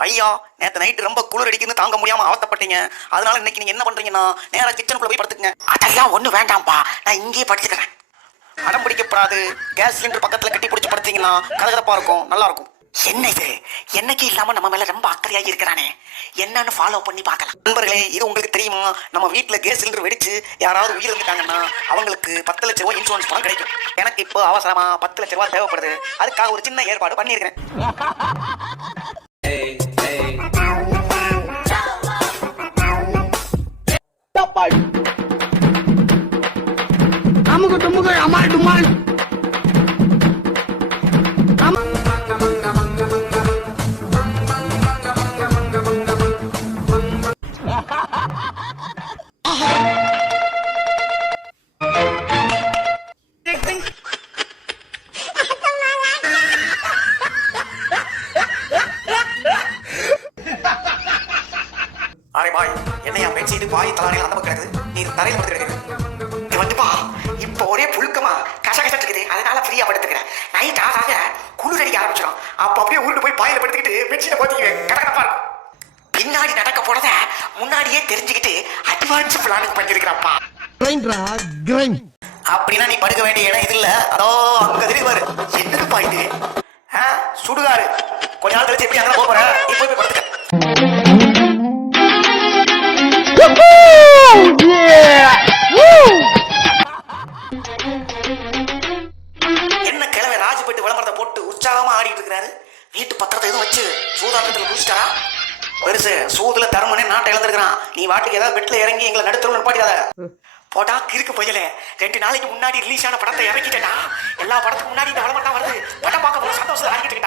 ஐயா, நேத்து நைட்டு ரொம்ப குளிர் அடிக்குன்னு தாங்க முடியாம அவஸ்தைப்பட்டீங்க. அதனால இன்னைக்கு நீங்க என்ன பண்றீங்கன்னா நேரா கிச்சனுக்குள்ள போய் படுத்துக்கங்க. அதெல்லாம் ஒண்ணு வேண்டாம்ப்பா, நான் இங்கேயே படுத்துக்கிறேன். அடம் பிடிக்கப்படாது. கேஸ் சிலிண்டர் பக்கத்துல கட்டி பிடிச்சி படுத்தீங்கன்னா கதகதப்பா இருக்கும், நல்லா இருக்கும். என்ன இது, என்னைக்கு இல்லாம நம்ம மேல ரொம்ப அக்கறையாகி இருக்கிறானே, என்னன்னு ஃபாலோ பண்ணி பார்க்கலாம். நண்பர்களே, இது உங்களுக்கு தெரியுமா? நம்ம வீட்டுல கேஸ் சிலிண்டர் வெடிச்சு யாராவது உயிர் இருந்துட்டாங்கன்னா அவங்களுக்கு 10 லட்ச ரூபாய் இன்சூரன்ஸ் பணம் கிடைக்கும். எனக்கு இப்போ அவசரமா 10 லட்ச ரூபாய் தேவைப்படுது. அதுக்காக ஒரு சின்ன ஏற்பாடு பண்ணியிருக்கிறேன். அமுகு டுமுகு அமால் டுமால். அரே பாய், என்னையா பெட்ஷீட் பாய் தலானியில் அந்த பக்கம் கிடக்குது, நீ தரையில் படுத்து கிடக்குது. இது வந்துப்பா, இப்போ ஒரே புழுக்கமா கசகசட்டு இருக்குது, அதனால ஃப்ரீயா படுத்துக்கிறேன். நைட் ஆகாத குளிர் அடிக்க ஆரம்பிச்சிடும். அப்ப அப்படியே உருண்டு போய் பாயில படுத்துக்கிட்டு பெட்ஷீட்டை போத்திக்குவேன். கடகடப்பா இருக்கும். பின்னாடி நடக்க போறத முன்னாடியே தெரிஞ்சுக்கிட்டு அட்வான்ஸ் பிளானிங் பண்ணிருக்கிறப்பா. அப்படின்னா நீ படுக்க வேண்டிய இடம் இது இல்ல, அதோ அங்க தெரியுது பாரு. என்னதுப்பா இது? சுடுகாடு. கொஞ்ச நாள் கழிச்சு எப்படி அங்கே போக போற, நீ போய் படுத்துக்க. என்ன கிழமை ராஜபேட்டு விளம்பரத்தை போட்டு உற்சாகமா ஆடிட்டு இருக்கிறாரு. வீட்டு பத்திரத்தை எதுவும் வச்சு சூதாட்டத்தில் குடிச்சிட்டாரா? பெருசு சூதுல தருமனே நாட்டை இழந்திருக்கிறான். நீ வாட்டுக்கு ஏதாவது பெட்ல இறங்கி எங்களை நடுத்தரவு நிப்பாட்டியாத. போடா கிறுக்கு போயல, 2 நாளைக்கு முன்னாடி ரிலீஸ் ஆன படத்தை இறக்கிட்டா. எல்லா படத்துக்கு முன்னாடி இந்த விளம்பரம் தான் வருது. படம் பார்க்க போற சந்தோஷம் ஆகிட்டு